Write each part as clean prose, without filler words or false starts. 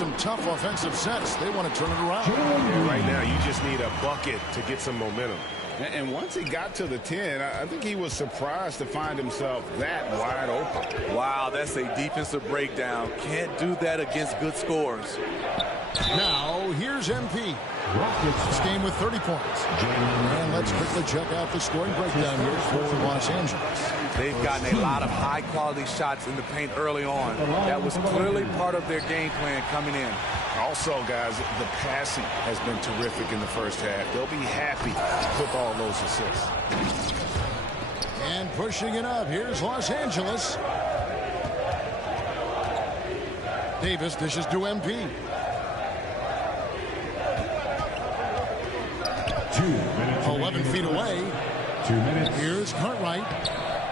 some tough offensive sets. They want to turn it around. Yeah, right now, you just need a bucket to get some momentum. And once he got to the 10, I think he was surprised to find himself that wide open. Wow, that's a defensive breakdown. Can't do that against good scores. Now, here's MP. This game with 30 points. And let's quickly check out the scoring breakdown here for Los Angeles. They've gotten a lot of high-quality shots in the paint early on. That was clearly part of their game plan coming in. Also, guys, the passing has been terrific in the first half. They'll be happy with all those assists. And pushing it up, here's Los Angeles. Davis dishes to MP. 11 feet away. 2 minutes. Here's Cartwright.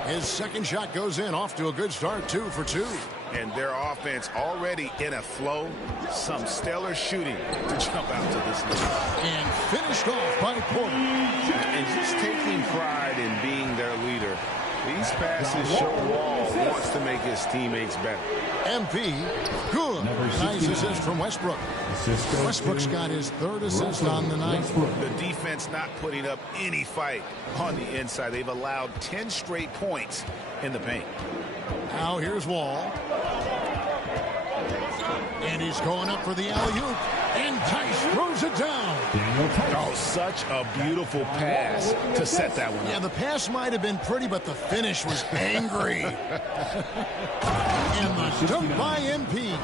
His second shot goes in, off to a good start, 2 for 2. And their offense already in a flow. Some stellar shooting to jump out to this lead. And finished off by Porter. And just taking pride in being their leader. These passes show Wall wants to make his teammates better. MP, good. Nice assist from Westbrook. Westbrook's got his third assist on the night. The defense not putting up any fight on the inside. They've allowed 10 straight points in the paint. Now here's Wall. And he's going up for the alley-oop. And Tice throws it down. Oh, such a beautiful pass to set that one up. Yeah, the pass might have been pretty, but the finish was angry. And the dunk by MP.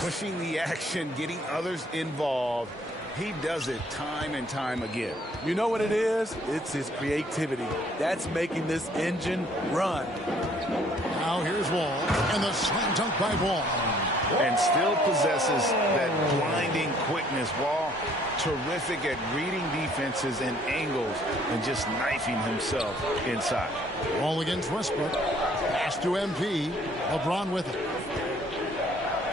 Pushing the action, getting others involved. He does it time and time again. You know what it is? It's his creativity. That's making this engine run. Now here's Wall. And the slam dunk by Wall. And still possesses that blinding quickness. Wall, terrific at reading defenses and angles and just knifing himself inside. Wall against Westbrook. Pass to MP. LeBron with it.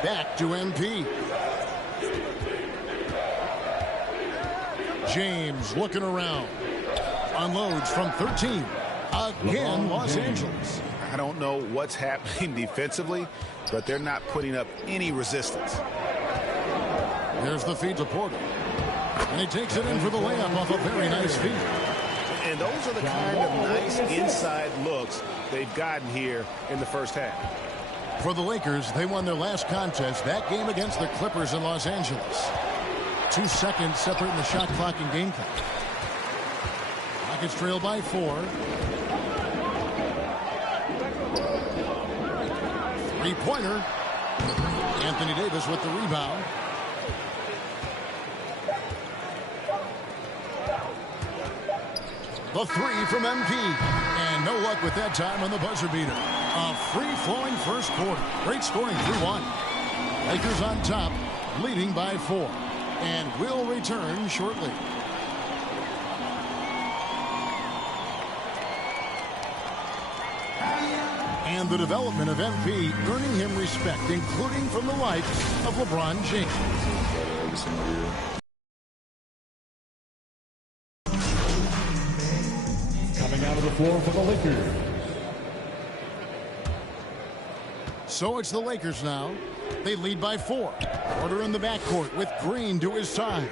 Back to MP. James looking around. Unloads from 13. Again, Los Angeles. I don't know what's happening defensively, but they're not putting up any resistance. There's the feed to Porter. And he takes it in for the layup off a very nice feed. And those are the kind of nice inside looks they've gotten here in the first half. For the Lakers, they won their last contest, that game against the Clippers in Los Angeles. 2 seconds separating the shot clock and game clock. Rockets trail by 4. 3-pointer. Anthony Davis with the rebound. The 3 from MP. And no luck with that time on the buzzer beater. A free-flowing first quarter. Great scoring 3-1. Lakers on top, leading by 4. And will return shortly. And the development of MP earning him respect, including from the likes of LeBron James. Coming out of the floor for the Lakers. So it's the Lakers now. They lead by 4. Porter in the backcourt with Green to his side.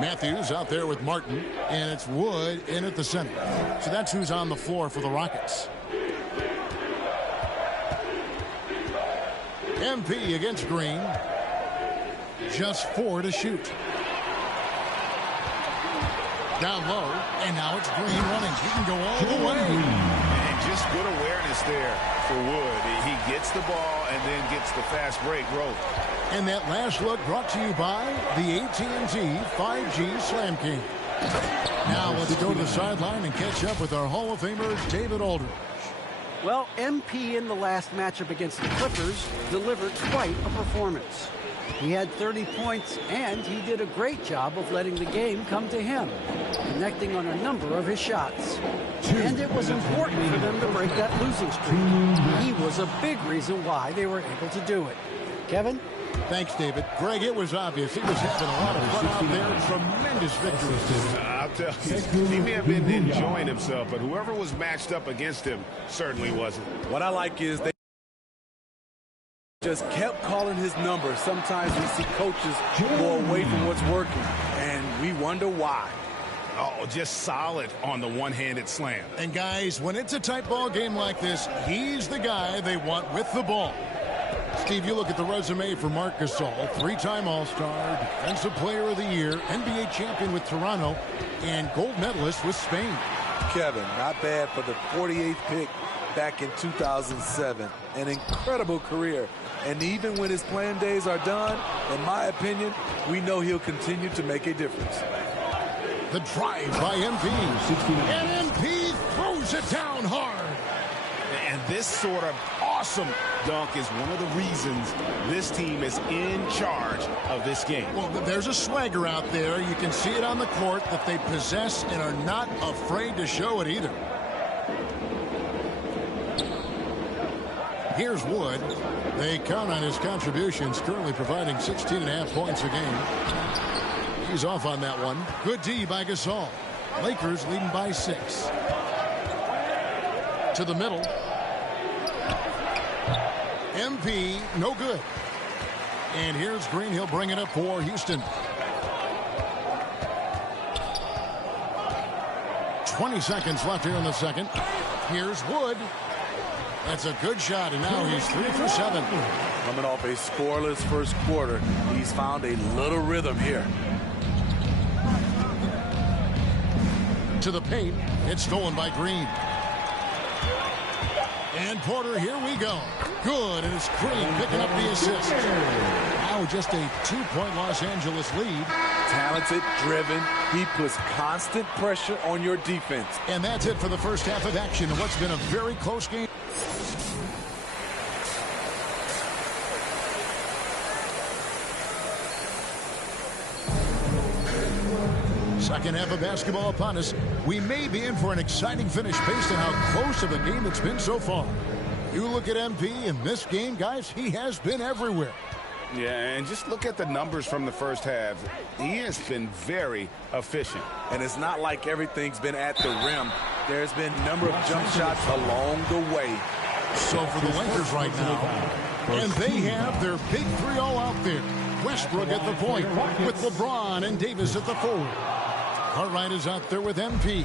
Matthews out there with Martin, and it's Wood in at the center. So that's who's on the floor for the Rockets. MP against Green. Just 4 to shoot. Down low, and now it's Green running. He can go all the way. And just good awareness there for Wood. He gets the ball and then gets the fast break rope. And that last look brought to you by the AT&T 5G Slam King. Now let's go to the sideline and catch up with our Hall of Famer, David Aldridge. Well, MP in the last matchup against the Clippers delivered quite a performance. He had 30 points, and he did a great job of letting the game come to him, connecting on a number of his shots. And it was important for them to break that losing streak. He was a big reason why they were able to do it. Kevin? Thanks, David. Greg, it was obvious. He was having a lot of fun out there. Tremendous victories. I'll tell you, he may have been enjoying himself, but whoever was matched up against him certainly wasn't. What I like is they Just kept calling his number. Sometimes we see coaches go away from what's working, and we wonder why. Oh, just solid on the one-handed slam. And guys, when it's a tight ball game like this, he's the guy they want with the ball. Steve, you look at the resume for Marc Gasol, three-time All-Star, Defensive Player of the Year, NBA champion with Toronto, and gold medalist with Spain. Kevin, not bad for the 48th pick back in 2007. An incredible career. And even when his playing days are done, in my opinion, we know he'll continue to make a difference. The drive by MP. And MP throws it down hard. And this sort of awesome dunk is one of the reasons this team is in charge of this game. Well, there's a swagger out there. You can see it on the court that they possess and are not afraid to show it either. Here's Wood. They count on his contributions, currently providing 16.5 points a game. He's off on that one. Good D by Gasol. Lakers leading by 6. To the middle. MP, no good. And here's Green. He'll bring it up for Houston. 20 seconds left here in the second. Here's Wood. That's a good shot, and now he's 3 for 7. Coming off a scoreless first quarter, he's found a little rhythm here. To the paint. It's stolen by Green. And Porter, here we go. Good, and it's Green picking up the assist. Now just a 2-point Los Angeles lead. Talented, driven. He puts constant pressure on your defense. And that's it for the first half of action in what's been a very close game. Second half of basketball upon us. We may be in for an exciting finish based on how close of a game it's been so far. You look at MP in this game, guys, he has been everywhere. Yeah, and just look at the numbers from the first half. He has been very efficient. And it's not like everything's been at the rim. There's been a number of jump shots along the way. So for the Lakers right now, and they have their big three all out there. Westbrook at the point with LeBron and Davis at the forward. Cartwright is out there with MP.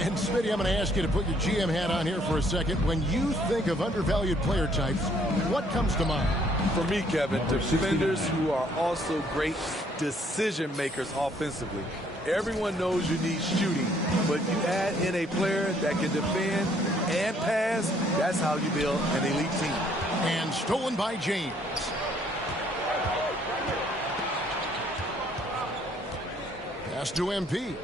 And Smitty, I'm going to ask you to put your GM hat on here for a second. When you think of undervalued player types, what comes to mind? For me, Kevin, defenders who are also great decision makers offensively. Everyone knows you need shooting, but you add in a player that can defend and pass, that's how you build an elite team. And stolen by James. Pass to MP.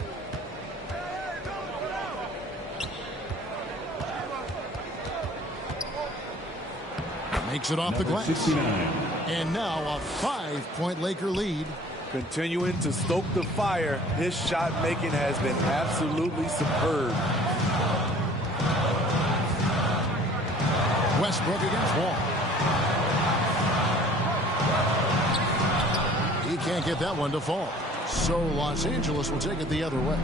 Makes it off the glass. 69. And now a 5-point Laker lead. Continuing to stoke the fire, his shot making has been absolutely superb. Westbrook against Wall. He can't get that one to fall. So Los Angeles will take it the other way.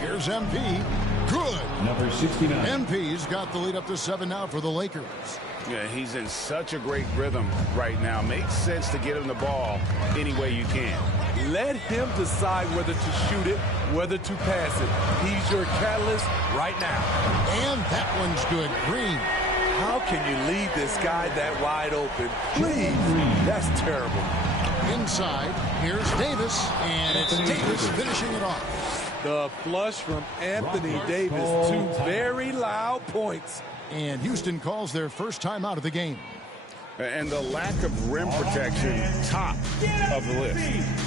Here's MP. Good. Number 69. MP's got the lead up to 7 now for the Lakers. Yeah, he's in such a great rhythm right now. Makes sense to get him the ball any way you can. Let him decide whether to shoot it, whether to pass it. He's your catalyst right now. And that one's good. Green. How can you leave this guy that wide open? Please. That's terrible. Inside, here's Davis, and it's Davis finishing it off. The flush from Anthony Davis, 2 very loud points. And Houston calls their first time out of the game. And the lack of rim protection, top of the list.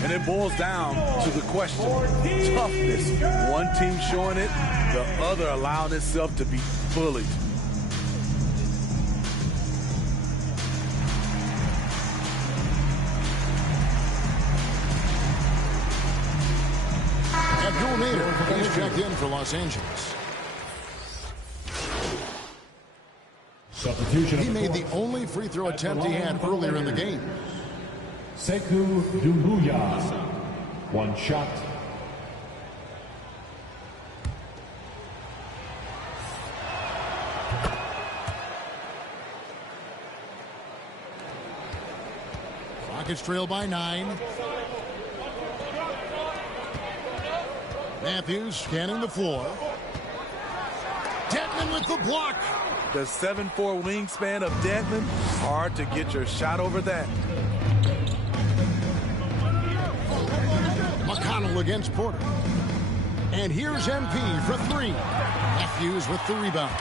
And it boils down to the question, toughness. One team showing it, the other allowing itself to be bullied. Abdul Nader, he's checked in for Los Angeles. Substitution. He made the only free throw attempt he had earlier in the game. Sekou Doumbouya. One shot. Rockets trail by 9. Matthews scanning the floor. Dedmon with the block. The 7'4" wingspan of Dedmon, hard to get your shot over that. McConnell against Porter. And here's MP for 3. Matthews with the rebound.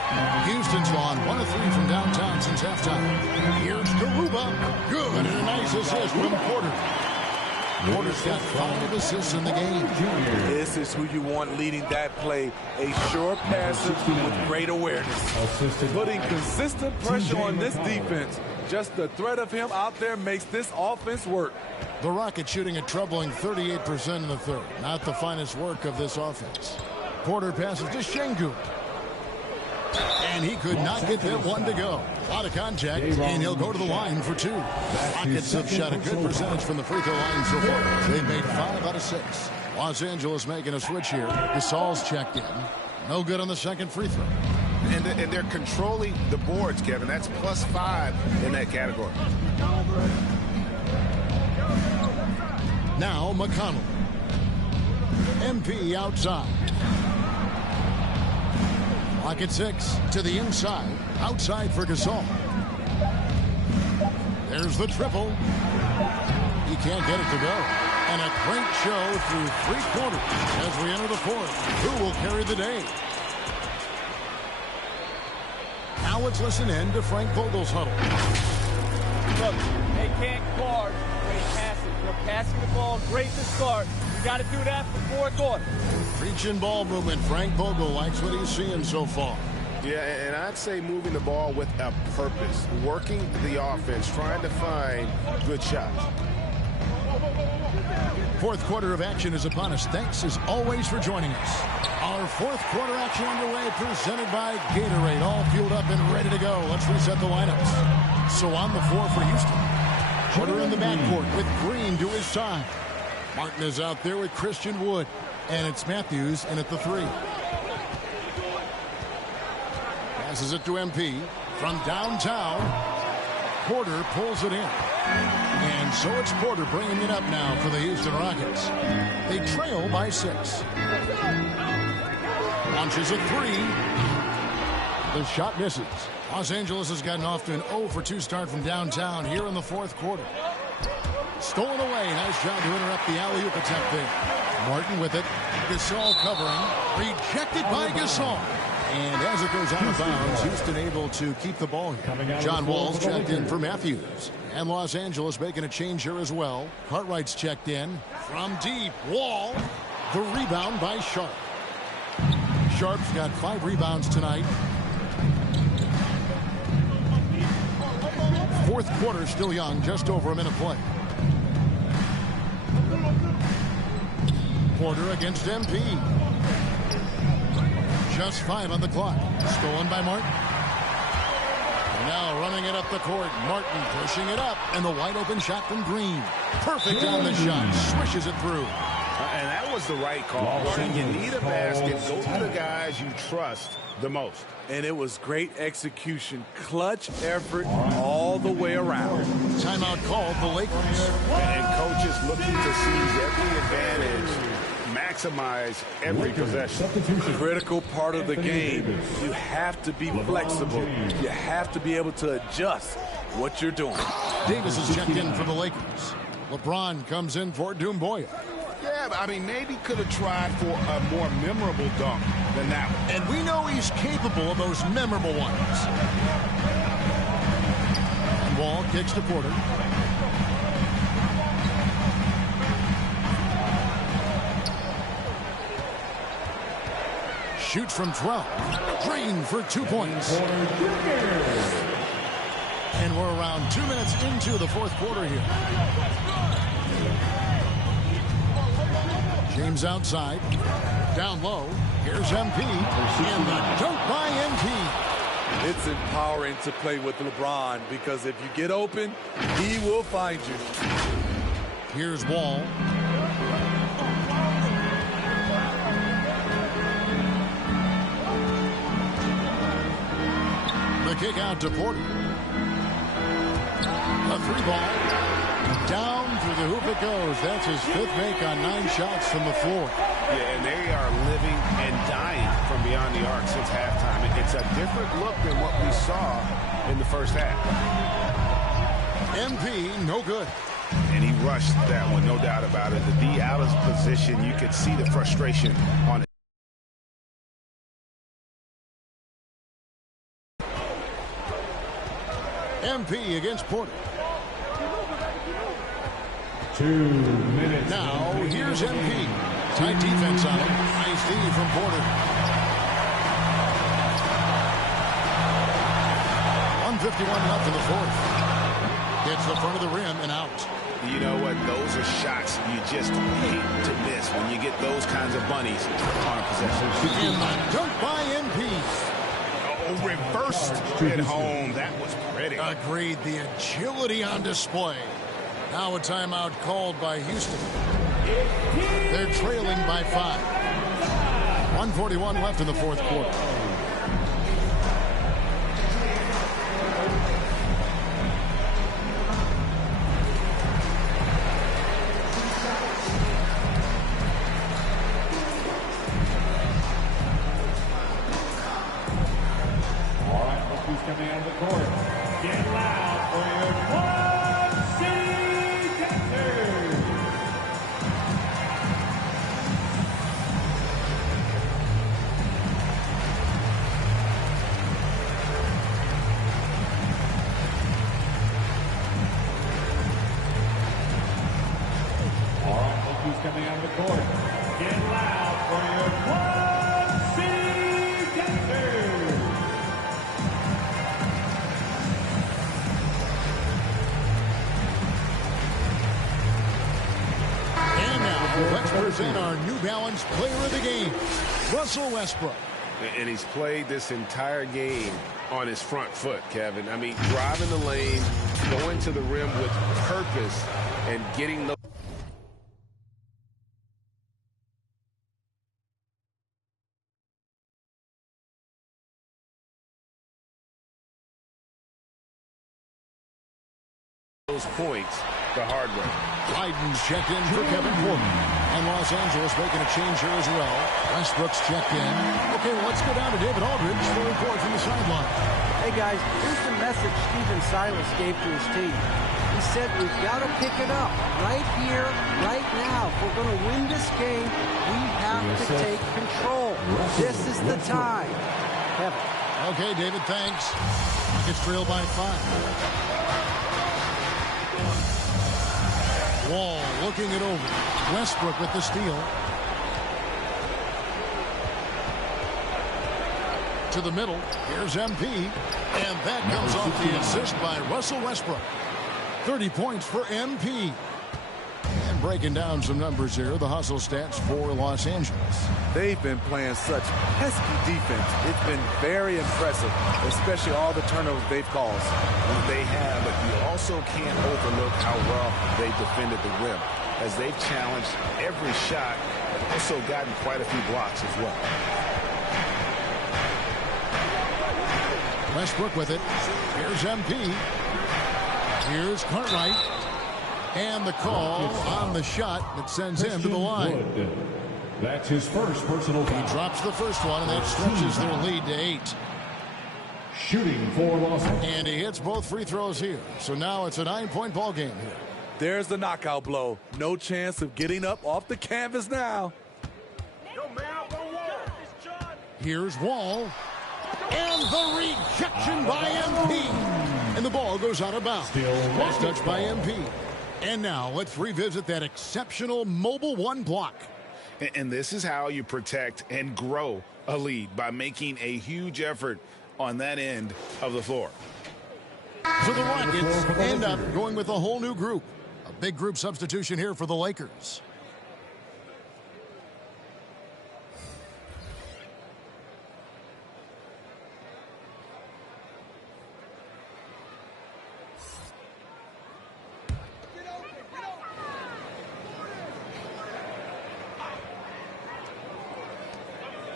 Houston's gone 1 of 3 from downtown since halftime. Here's Garuba. Good, and a nice assist from Porter. Porter's got 5 assists in the game. This is who you want leading that play. A sure passer with great awareness. Putting consistent pressure on this defense. Just the threat of him out there makes this offense work. The Rockets shooting a troubling 38% in the third. Not the finest work of this offense. Porter passes to Şengün. And he could not get that one to go. Out of contact, and he'll go to the line for 2. Rockets have shot a good percentage from the free throw line so far. They've made 5 out of 6. Los Angeles making a switch here. Gasol's checked in. No good on the second free throw. And they're controlling the boards, Kevin. That's +5 in that category. Now McConnell. MP outside. Clock at 6 to the inside. Outside for Gasol. There's the triple. He can't get it to go. And a great show through 3 quarters as we enter the 4th. Who will carry the day? Now let's listen in to Frank Vogel's huddle. Look, they can't guard great passing. They're passing the ball great to start. You got to do that before quarter. Reaching ball movement. Frank Vogel likes what he's seeing so far. Yeah, and I'd say moving the ball with a purpose. Working the offense, trying to find good shots. 4th quarter of action is upon us. Thanks as always for joining us. Our 4th quarter action underway, presented by Gatorade. All fueled up and ready to go. Let's reset the lineups. So on the floor for Houston. Porter in the backcourt with Green to his side. Martin is out there with Christian Wood. And it's Matthews in at the 3. Passes it to MP. From downtown, Porter pulls it in. And so it's Porter bringing it up now for the Houston Rockets. They trail by 6. Launches a 3. The shot misses. Los Angeles has gotten off to an 0 for 2 start from downtown here in the 4th quarter. Stolen away. Nice job to interrupt the alley-oop attempt there. Martin with it. Gasol covering. Rejected by Gasol. And as it goes out of bounds, Houston able to keep the ball here. John Wall's checked in for Matthews. And Los Angeles making a change here as well. Cartwright's checked in. From deep. Wall. The rebound by Sharp. Sharp's got 5 rebounds tonight. 4th quarter still young. Just over a minute play. Porter against MP. Just 5 on the clock. Stolen by Martin. And now running it up the court. Martin pushing it up. And the wide open shot from Green. Perfect on the shot. Swishes it through. And that was the right call. When you need a basket, go to the guys you trust the most. And it was great execution. Clutch effort all the way around. Timeout called the Lakers. And coaches looking to seize every advantage. Maximize every possession. Critical part of the game. You have to be flexible. You have to be able to adjust what you're doing. Davis is checked in for the Lakers. LeBron comes in for Doumbouya. Yeah, I mean, maybe could have tried for a more memorable dunk than that one. And we know he's capable of those memorable ones. And Wall kicks to Porter. Shoots from 12. Green for 2 points. And we're around 2 minutes into the 4th quarter here. James outside. Down low. Here's MP. And the dunk by MP. It's empowering to play with LeBron because if you get open, he will find you. Here's Wall. The kick out to Porter. A 3 ball. Down it goes. That's his 5th make on 9 shots from the floor. Yeah, and they are living and dying from beyond the arc since halftime. It's a different look than what we saw in the first half. MP, no good. And he rushed that one, no doubt about it. The D out of position, you could see the frustration on it. MP against Porter. 2 minutes. Now, here's MP. Tight defense on him. Nice D from Porter. 1:51 left in the 4th. Hits the front of the rim and out. You know what? Those are shots you just hate to miss when you get those kinds of bunnies on a possession. And the dunk by MP. Oh, reversed at home. That was pretty. Agreed. The agility on display. Now a timeout called by Houston. They're trailing by 5. 1:41 left in the 4th quarter. All right, look who's coming out of the court. Get loud for your Quad City Captors. All right, look who's coming out of the court. Get loud for your Quad City Captors. And now, let's present our New Balance player of the game, Russell Westbrook. And he's played this entire game on his front foot, Kevin. I mean, driving the lane, going to the rim with purpose, and getting those points the hard way. Biden's checked in for Kevin Porter. And Los Angeles making a change here as well. Westbrook's checked in. Okay, well, let's go down to David Aldridge for a report from the sideline. Hey, guys, here's the message Stephen Silas gave to his team. He said, we've got to pick it up right here, right now. If we're going to win this game, we have to take control. This is the time. Kevin. Okay, David, thanks. Rockets trail by 5. Wall looking it over. Westbrook with the steal. To the middle. Here's MP. And that comes off the assist by Russell Westbrook. 30 points for MP. And breaking down some numbers here, the hustle stats for Los Angeles. They've been playing such pesky defense. It's been very impressive, especially all the turnovers they've caused. They have, but you also can't overlook how well they defended the rim, as they've challenged every shot, but also gotten quite a few blocks as well. Westbrook with it. Here's MP. Here's Cartwright. And the call on the shot that sends him to the line. That's his first personal foul. He drops the first one, and that stretches their lead to 8. Shooting for Los Angeles. And he hits both free throws here. So now it's a 9-point ball game here. There's the knockout blow. No chance of getting up off the canvas now. Here's Wall. And the rejection by MP. And the ball goes out of bounds. Last touch by MP. And now let's revisit that exceptional mobile 1 block. And this is how you protect and grow a lead, by making a huge effort on that end of the floor. So the Rockets end up going with a whole new group. A big group substitution here for the Lakers.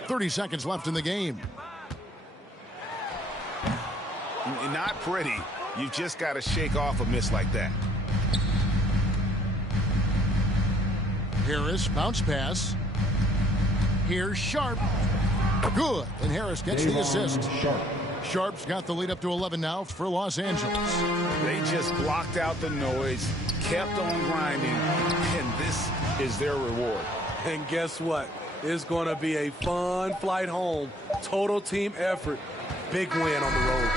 .30 seconds left in the game. Not pretty. You've just got to shake off a miss like that. Harris, bounce pass. Here's Sharp. Good, and Harris gets the assist. Sharp's got the lead up to 11 now for Los Angeles. They just blocked out the noise, kept on grinding, and this is their reward. And guess what? It's going to be a fun flight home. Total team effort. Big win on the road.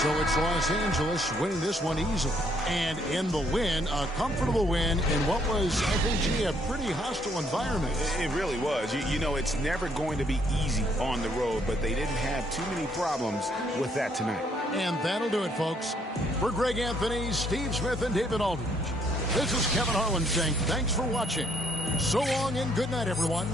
So it's Los Angeles winning this one easily. And in the win, a comfortable win in what was, I think, gee, a pretty hostile environment. It really was. You know, it's never going to be easy on the road, but they didn't have too many problems with that tonight. And that'll do it, folks. For Greg Anthony, Steve Smith, and David Aldridge, this is Kevin Harlan saying thanks for watching. So long and good night, everyone.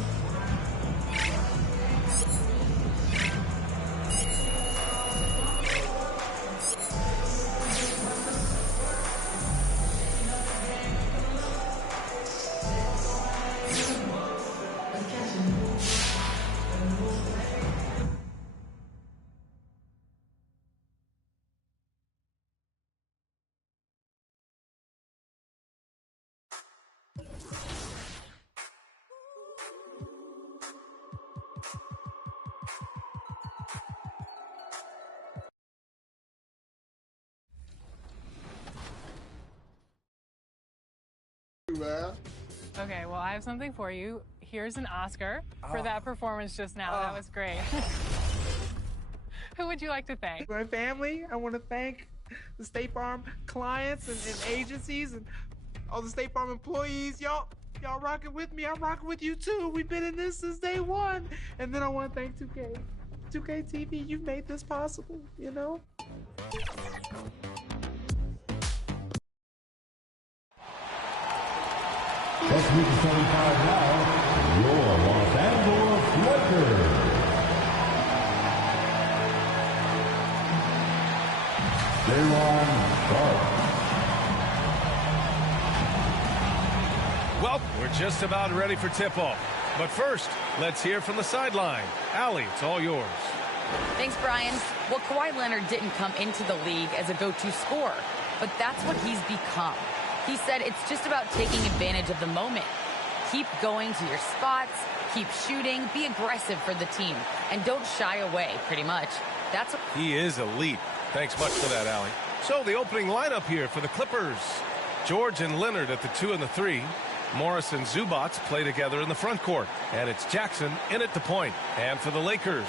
Okay, well, I have something for you. Here's an Oscar for that performance just now. That was great. Who would you like to thank? My family. I want to thank the State Farm clients and agencies and all the State Farm employees. Y'all rocking with me. I'm rocking with you too. We've been in this since day one. And then I want to thank 2K. 2K TV, you've made this possible, you know? Let's meet the 75 now, your Los Angeles Lakers. Day'Ron Sharpe. Well, we're just about ready for tip-off. But first, let's hear from the sideline. Allie, it's all yours. Thanks, Brian. Well, Kawhi Leonard didn't come into the league as a go-to scorer, but that's what he's become. He said it's just about taking advantage of the moment. Keep going to your spots, keep shooting, be aggressive for the team, and don't shy away, pretty much. That's what He is elite. Thanks much for that, Allie. So the opening lineup here for the Clippers. George and Leonard at the 2 and the 3. Morris and Zubac play together in the front court. And it's Jackson in at the point. And for the Lakers,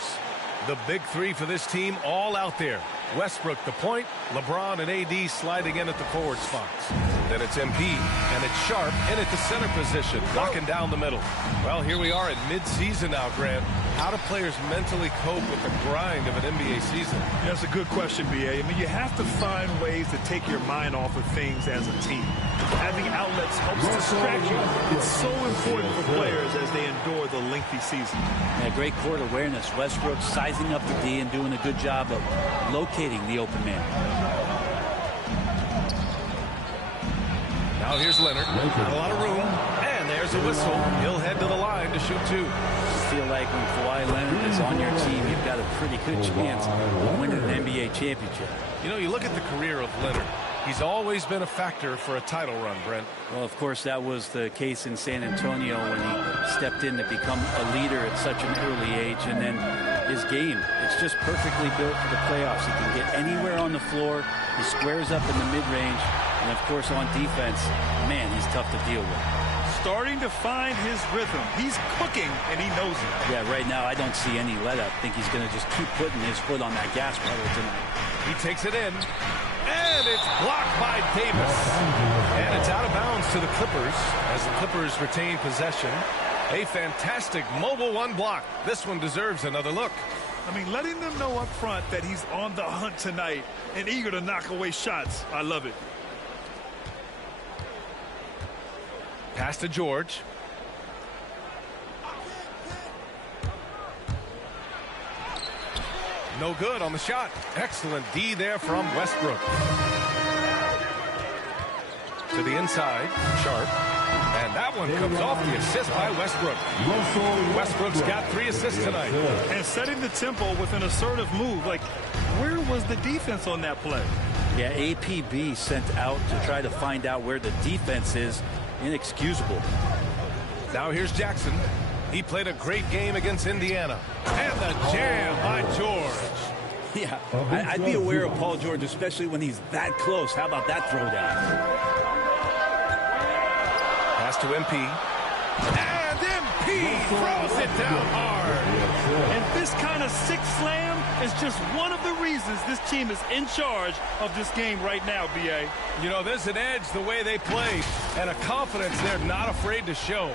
the big three for this team all out there. Westbrook the point, LeBron and AD sliding in at the forward spots. Then it's MP, and it's Sharp in at the center position, locking down the middle. Well, here we are in mid-season now, Grant. How do players mentally cope with the grind of an NBA season? That's a good question, B.A. I mean, you have to find ways to take your mind off of things as a team. Having outlets helps distract you. It's so important for players as they endure the lengthy season. Yeah, great court awareness. Westbrook sizing up the D and doing a good job of locating the open man. Now here's Leonard. Not a lot of room. And there's a whistle. He'll head to the line to shoot two. I feel like when Kawhi Leonard is on your team, you've got a pretty good chance of winning an NBA championship. You know, you look at the career of Leonard. He's always been a factor for a title run, Brent. Well, of course, that was the case in San Antonio when he stepped in to become a leader at such an early age. And then his game, it's just perfectly built for the playoffs. He can get anywhere on the floor. He squares up in the mid-range. And, of course, on defense, man, he's tough to deal with. Starting to find his rhythm. He's cooking, and he knows it. Yeah, right now I don't see any let-up. I think he's going to just keep putting his foot on that gas pedal tonight. He takes it in. And it's blocked by Davis. And it's out of bounds to the Clippers as the Clippers retain possession. A fantastic mobile one block. This one deserves another look. I mean, letting them know up front that he's on the hunt tonight and eager to knock away shots. I love it. Pass to George. No good on the shot. Excellent D there from Westbrook. To the inside, Sharp. And that one comes off the assist by Westbrook. Westbrook's got 3 assists tonight. And setting the tempo with an assertive move. Like, where was the defense on that play? Yeah, APB sent out to try to find out where the defense is. Inexcusable. Now here's Jackson. He played a great game against Indiana. And the jam by George. Yeah, I'd be aware of Paul George, especially when he's that close. How about that throwdown? Pass to MP. And MP throws it down hard. And this kind of sick slam is just one of the reasons this team is in charge of this game right now, B.A. You know, there's an edge the way they play and a confidence they're not afraid to show.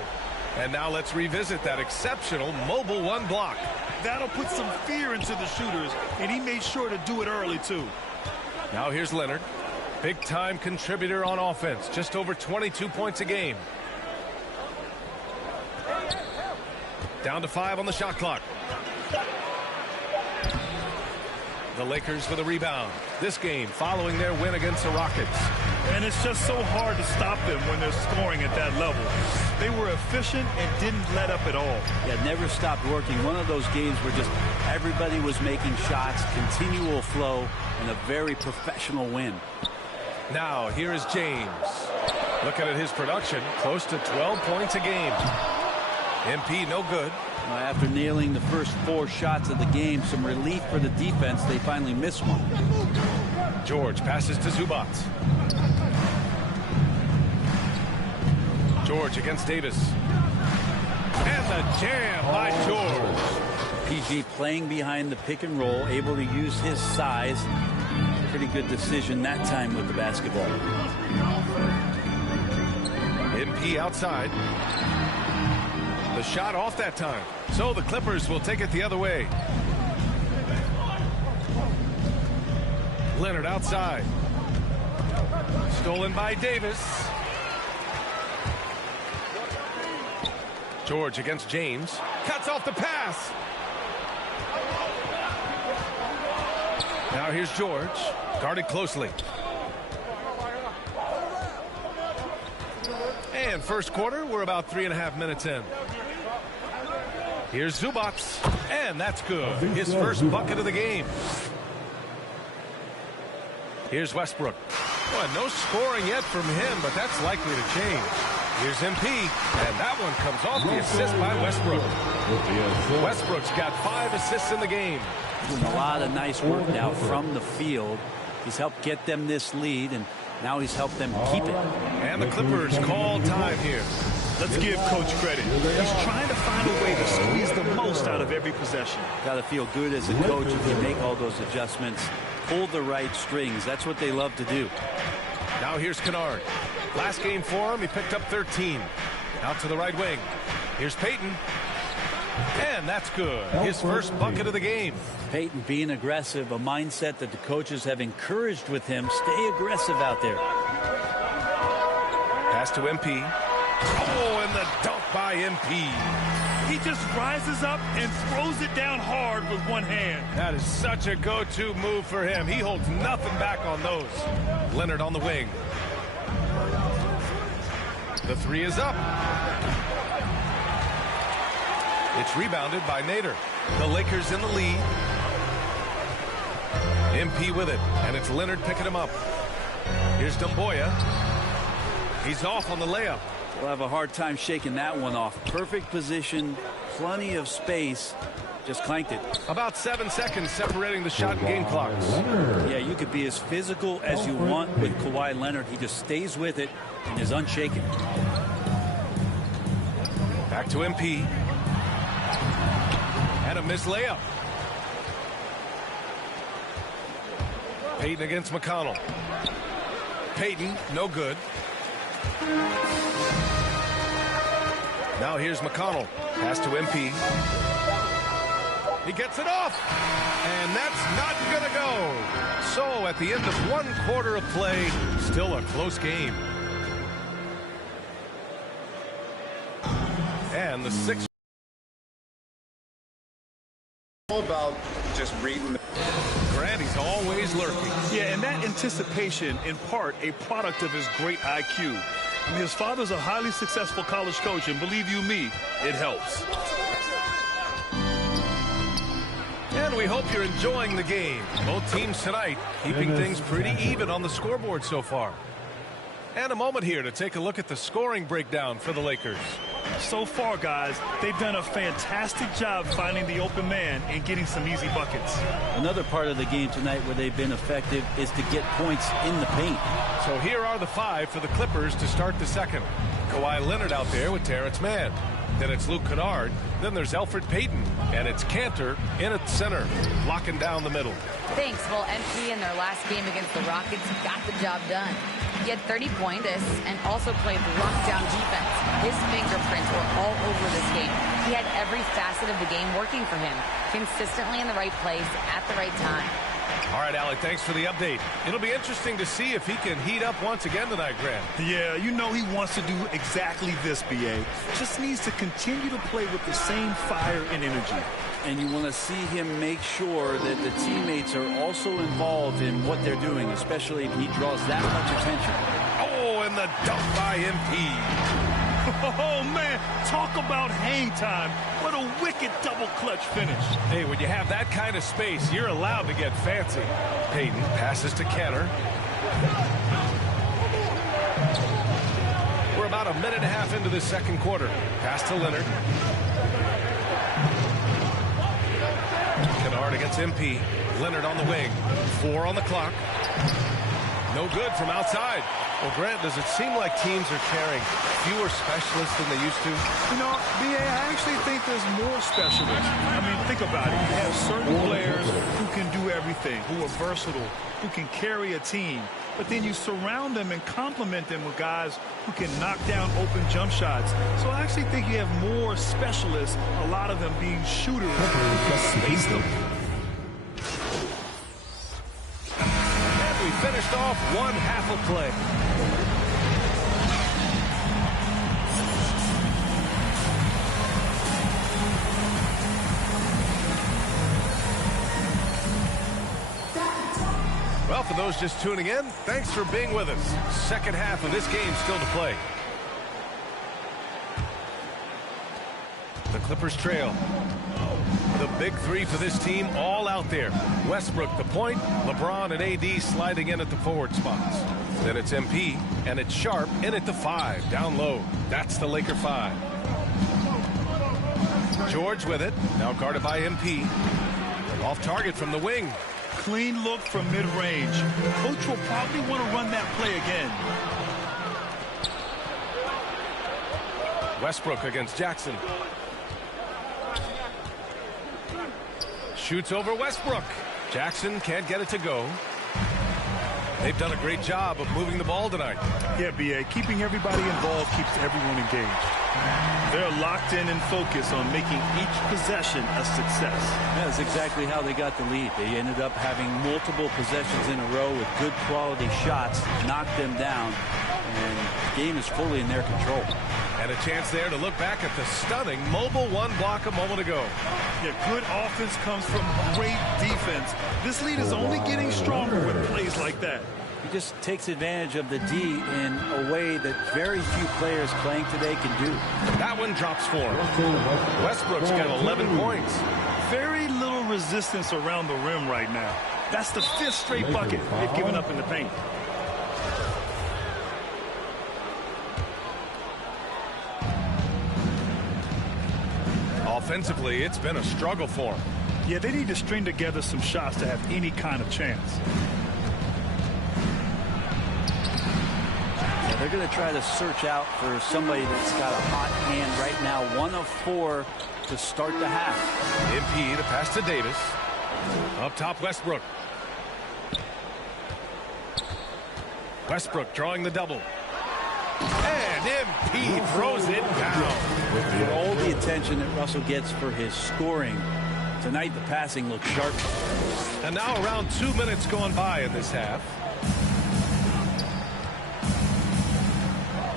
And now let's revisit that exceptional mobile one block. That'll put some fear into the shooters, and he made sure to do it early, too. Now here's Leonard. Big-time contributor on offense. Just over 22 points a game. Down to 5 on the shot clock. The Lakers with a rebound. This game following their win against the Rockets. And it's just so hard to stop them when they're scoring at that level. They were efficient and didn't let up at all. Yeah, never stopped working. One of those games where just everybody was making shots, continual flow, and a very professional win. Now, here is James. Looking at his production, close to 12 points a game. MP no good. After nailing the first 4 shots of the game, some relief for the defense. They finally missed one. George passes to Zubac. George against Davis. And the jam by George. PG playing behind the pick and roll, able to use his size. Pretty good decision that time with the basketball. MP outside. The shot off that time. So the Clippers will take it the other way. Leonard outside. Stolen by Davis. George against James. Cuts off the pass. Now here's George. Guarded closely. And first quarter, we're about 3.5 minutes in. Here's Zubac, and that's good. His first bucket of the game. Here's Westbrook. Well, no scoring yet from him, but that's likely to change. Here's MP, and that one comes off the assist by Westbrook. Westbrook's got 5 assists in the game. Doing a lot of nice work now from the field. He's helped get them this lead, and now he's helped them keep it. And the Clippers call time here. Let's give Coach credit. He's trying to find a way to squeeze the most out of every possession. Got to feel good as a coach if you make all those adjustments. Pull the right strings. That's what they love to do. Now here's Kennard. Last game for him, he picked up 13. Out to the right wing. Here's Payton. And that's good. His first bucket of the game. Payton being aggressive, a mindset that the coaches have encouraged with him. Stay aggressive out there. Pass to MP. Oh, and the dunk by MP. He just rises up and throws it down hard with one hand. That is such a go-to move for him. He holds nothing back on those. Leonard on the wing. The 3 is up. It's rebounded by Nader. The Lakers in the lead. MP with it, and it's Leonard picking him up. Here's Doumbouya. He's off on the layup. We'll have a hard time shaking that one off. Perfect position, plenty of space. Just clanked it. About 7 seconds separating the shot and game clocks. Yeah, you could be as physical as you want with Kawhi Leonard. He just stays with it and is unshaken. Back to MP. And a missed layup. Payton against McConnell. Payton, no good. Now here's McConnell. Pass to MP. He gets it off. And that's not going to go. So at the end of 1 quarter of play, still a close game. And the 6. All about just reading. Granny's always lurking. Yeah, and that anticipation, in part, a product of his great IQ. I mean, his father's a highly successful college coach, and believe you me, it helps. And we hope you're enjoying the game. Both teams tonight keeping things pretty even on the scoreboard so far. And a moment here to take a look at the scoring breakdown for the Lakers. So far, guys, they've done a fantastic job finding the open man and getting some easy buckets. Another part of the game tonight where they've been effective is to get points in the paint. So here are the 5 for the Clippers to start the second. Kawhi Leonard out there with Terrence Mann. Then it's Luke Kennard. Then there's Elfrid Payton. And it's Kanter in at center, locking down the middle. Thanks. Well, MP in their last game against the Rockets got the job done. He had 30 points and also played lockdown defense. His fingerprints were all over this game. He had every facet of the game working for him, consistently in the right place at the right time. All right, Allie, thanks for the update. It'll be interesting to see if he can heat up once again tonight, Grant. Yeah, you know he wants to do exactly this, B.A. Just needs to continue to play with the same fire and energy. And you want to see him make sure that the teammates are also involved in what they're doing, especially if he draws that much attention. Oh, and the dunk by MP. Oh, man, talk about hang time. What a wicked double clutch finish. Hey, when you have that kind of space, you're allowed to get fancy. Payton passes to Kanter. We're about a minute and a half into the second quarter. Pass to Leonard. Kennard against MP. Leonard on the wing. 4 on the clock. No good from outside. Well, Grant, does it seem like teams are carrying fewer specialists than they used to? You know, B.A., I actually think there's more specialists. I mean, think about it. You have certain players who can do everything, who are versatile, who can carry a team. But then you surround them and complement them with guys who can knock down open jump shots. So I actually think you have more specialists, a lot of them being shooters. We finished off one half of play. Well, for those just tuning in, thanks for being with us. Second half of this game still to play. The Clippers trail. The big 3 for this team all out there. Westbrook the point, LeBron and AD sliding in at the forward spots. Then it's MP, and it's Sharp in at the 5, down low. That's the Laker 5. George with it, now guarded by MP. Off target from the wing. Clean look from mid-range. Coach will probably want to run that play again. Westbrook against Jackson. Shoots over Westbrook. Jackson can't get it to go. They've done a great job of moving the ball tonight. Yeah, B.A., keeping everybody involved keeps everyone engaged. They're locked in and focused on making each possession a success. That's exactly how they got the lead. They ended up having multiple possessions in a row with good quality shots, knocked them down, and the game is fully in their control. And a chance there to look back at the stunning mobile 1 block a moment ago. Yeah, good offense comes from great defense. This lead is only getting stronger with plays like that. He just takes advantage of the D in a way that very few players playing today can do. That one drops for him. Westbrook's got 11 points. Very little resistance around the rim right now. That's the 5th straight bucket they've given up in the paint. Offensively, it's been a struggle for them. Yeah, they need to string together some shots to have any kind of chance. Yeah, they're going to try to search out for somebody that's got a hot hand right now. 1 of 4 to start the half. MP to pass to Davis. Up top, Westbrook. Westbrook drawing the double. And MP throws it down. For all the attention that Russell gets for his scoring, tonight the passing looks sharp. And now around 2 minutes going by in this half.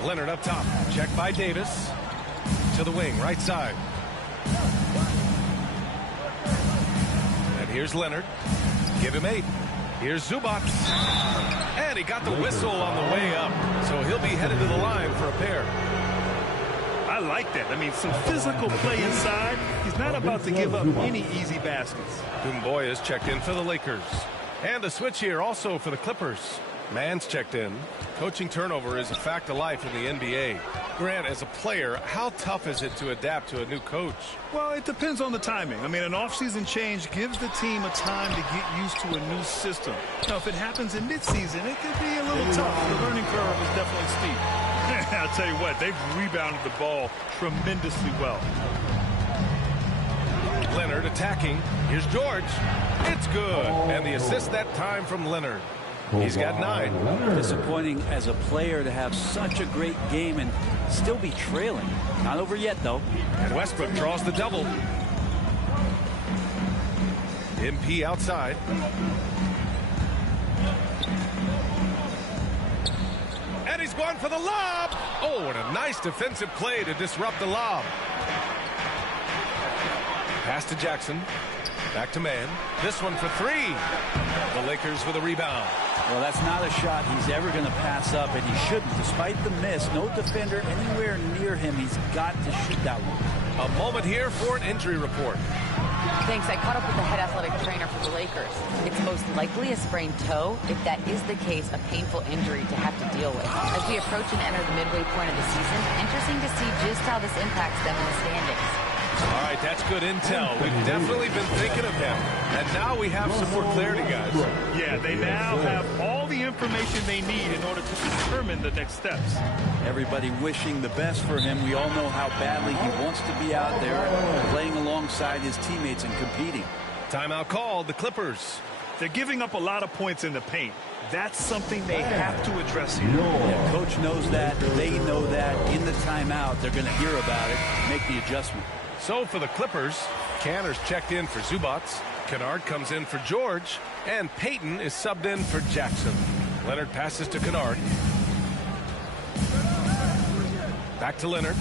Leonard up top. Check by Davis. To the wing, right side. And here's Leonard. Give him 8. Here's Zubac. And he got the whistle on the way up. So he'll be headed to the line for a pair. I like that. I mean, some physical play inside. He's not about to give up any easy baskets. Doumbouya is checked in for the Lakers. And a switch here also for the Clippers. Mann's checked in. Coaching turnover is a fact of life in the NBA. Grant, as a player, how tough is it to adapt to a new coach? Well, it depends on the timing. I mean, an offseason change gives the team a time to get used to a new system. Now, if it happens in midseason, it could be a little tough. The learning curve is definitely steep. I'll tell you what, they've rebounded the ball tremendously well. Leonard attacking. Here's George. It's good. And the assist that time from Leonard. He's got 9. Disappointing as a player to have such a great game and still be trailing. Not over yet, though. And Westbrook draws the double. MP outside. And he's going for the lob. Oh, and a nice defensive play to disrupt the lob. Pass to Jackson. Back to Man. This one for 3. The Lakers with a rebound. Well, that's not a shot he's ever going to pass up, and he shouldn't. Despite the miss, no defender anywhere near him. He's got to shoot that one. A moment here for an injury report. Thanks. I caught up with the head athletic trainer for the Lakers. It's most likely a sprained toe. If that is the case, a painful injury to have to deal with. As we approach and enter the midway point of the season, interesting to see just how this impacts them in the standings. All right, that's good intel. We've definitely been thinking of him. And now we have some more clarity, guys. Yeah, they now have all the information they need in order to determine the next steps. Everybody wishing the best for him. We all know how badly he wants to be out there playing alongside his teammates and competing. Timeout called, the Clippers. They're giving up a lot of points in the paint. That's something they have to address here. Yeah, coach knows that. They know that. In the timeout, they're going to hear about it, make the adjustment. So for the Clippers, Canner's checked in for Zubac. Kennard comes in for George. And Payton is subbed in for Jackson. Leonard passes to Kennard. Back to Leonard.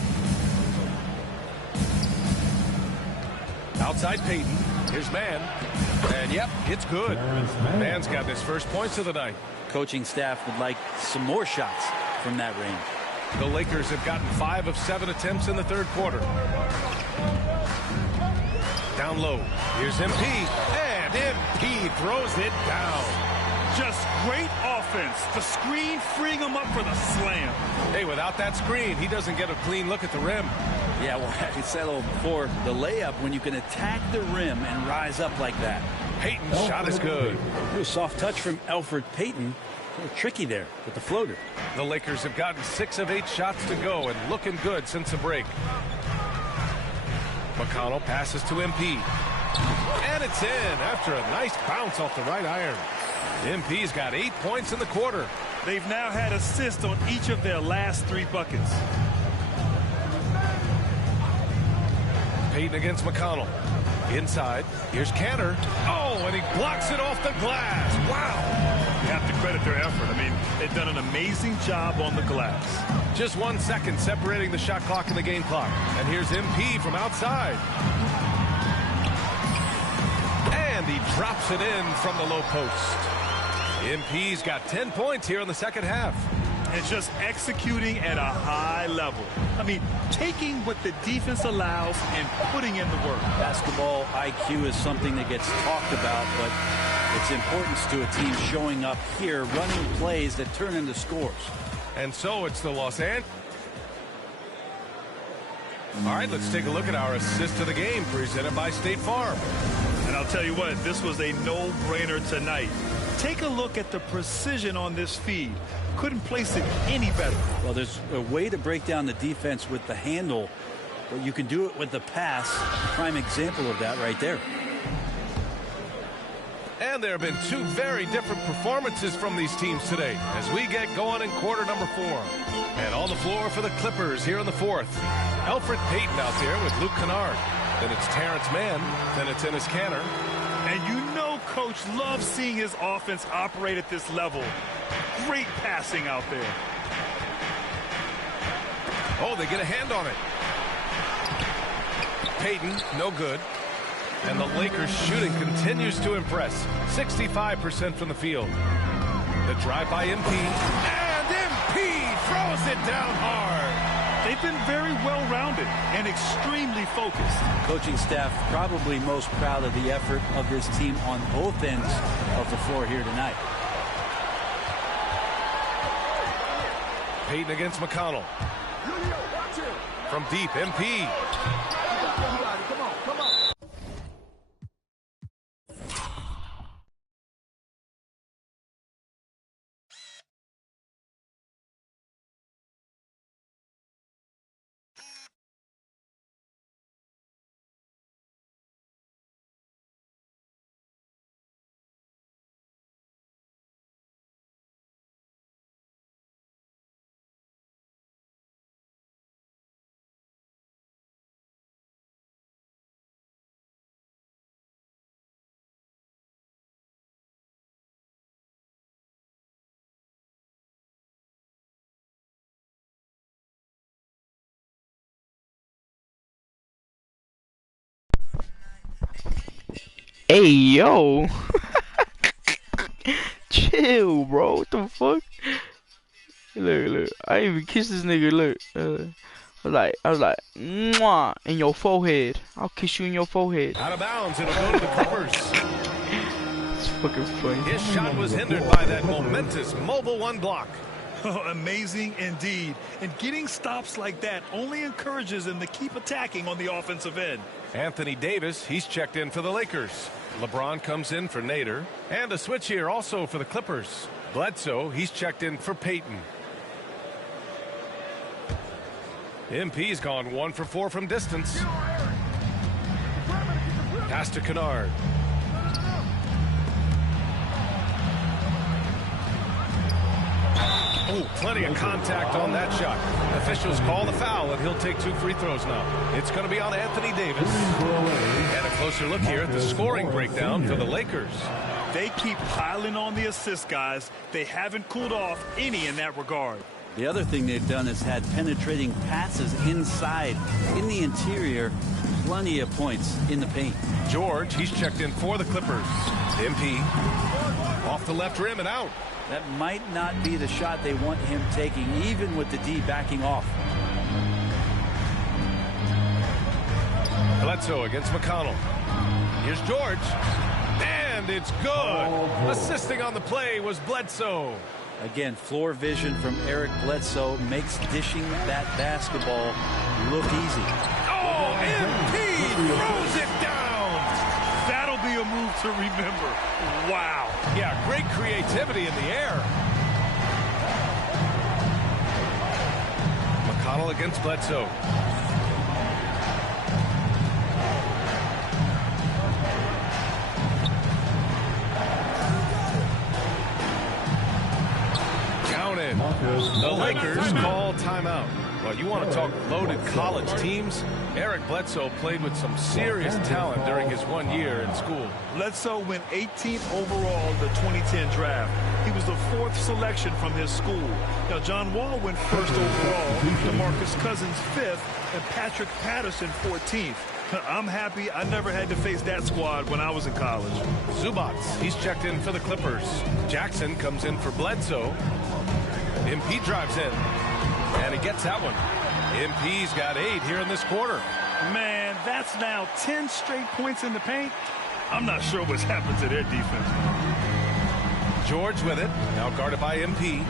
Outside Payton. Here's Man. And yep, it's good. Man's got his first points of the night. Coaching staff would like some more shots from that range. The Lakers have gotten 5 of 7 attempts in the third quarter. Down low. Here's MP. And MP throws it down. Just great offense. The screen freeing him up for the slam. Hey, without that screen, he doesn't get a clean look at the rim. Yeah, well, I said before, the layup, when you can attack the rim and rise up like that. Payton's shot is good. A soft touch from Elfrid Payton. A little tricky there with the floater. The Lakers have gotten 6 of 8 shots to go and looking good since the break. McConnell passes to MP. And it's in after a nice bounce off the right iron. MP's got 8 points in the quarter. They've now had assists on each of their last 3 buckets. Payton against McConnell. Inside. Here's Canner. Oh, and he blocks it off the glass. Wow. You have to credit their effort. I mean, they've done an amazing job on the glass. Just 1 second separating the shot clock and the game clock. And here's MP from outside. And he drops it in from the low post. MP's got 10 points here in the second half. And just executing at a high level. I mean, taking what the defense allows and putting in the work. Basketball IQ is something that gets talked about, but its importance to a team showing up here, running plays that turn into scores. And so it's the Los Angeles. All right, let's take a look at our assist to the game presented by State Farm. And I'll tell you what, this was a no-brainer tonight. Take a look at the precision on this feed. Couldn't place it any better. Well, there's a way to break down the defense with the handle, but you can do it with the pass. Prime example of that right there. And there have been 2 very different performances from these teams today as we get going in quarter number 4. And on the floor for the Clippers here in the 4th. Elfrid Payton out there with Luke Kennard. Then it's Terrence Mann. Then it's Enes Kanter. And you know Coach loves seeing his offense operate at this level. Great passing out there. Oh, they get a hand on it. Payton, no good. And the Lakers shooting continues to impress. 65% from the field. The drive by MP. And MP throws it down hard. They've been very well-rounded and extremely focused. Coaching staff probably most proud of the effort of this team on both ends of the floor here tonight. Payton against McConnell. From deep, MP. Come on. Hey, yo. Chill, bro. What the fuck? Look. I ain't even kissed this nigga. Look. I was like, mwah, in your forehead. I'll kiss you in your forehead. Out of bounds. It'll go to the Clippers. It's fucking funny. His shot was hindered by that momentous Mobile One block. Oh, amazing indeed. And getting stops like that only encourages them to keep attacking on the offensive end. Anthony Davis, he's checked in for the Lakers. LeBron comes in for Nader. And a switch here also for the Clippers. Bledsoe, he's checked in for Payton. MP's gone 1 for 4 from distance. Pass to Kennard. Oh, plenty of contact on that shot. Officials call the foul, and he'll take 2 free throws now. It's going to be on Anthony Davis. And a closer look here at the scoring breakdown for the Lakers. They keep piling on the assist guys. They haven't cooled off any in that regard. The other thing they've done is had penetrating passes inside, in the interior, plenty of points in the paint. George, he's checked in for the Clippers. MP off the left rim and out. That might not be the shot they want him taking, even with the D backing off. Bledsoe against McConnell. Here's George. And it's good. Assisting on the play was Bledsoe. Again, floor vision from Eric Bledsoe makes dishing that basketball look easy. Oh, MP throws it down. That'll be a move to remember. Wow. Yeah, great creativity in the air. McConnell against Bledsoe. The Lakers call timeout. Well, you want to talk loaded college teams? Eric Bledsoe played with some serious talent during his 1 year in school. Bledsoe went 18th overall in the 2010 draft. He was the 4th selection from his school. Now, John Wall went 1st overall, DeMarcus Cousins 5th, and Patrick Patterson 14th. I'm happy I never had to face that squad when I was in college. Zubac, he's checked in for the Clippers. Jackson comes in for Bledsoe. MP drives in, and he gets that one. MP's got 8 here in this quarter. Man, that's now 10 straight points in the paint. I'm not sure what's happened to their defense. George with it, now guarded by MP.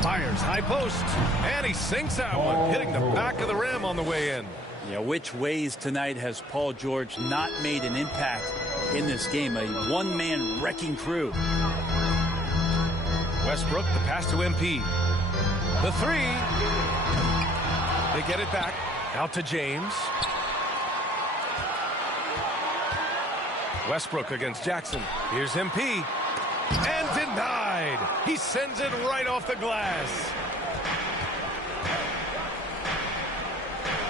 Fires high post, and he sinks that one, hitting the back of the rim on the way in. Yeah, which ways tonight has Paul George not made an impact in this game? A one-man wrecking crew. Westbrook, the pass to MP. The 3. They get it back. Out to James. Westbrook against Jackson. Here's MP. And denied. He sends it right off the glass.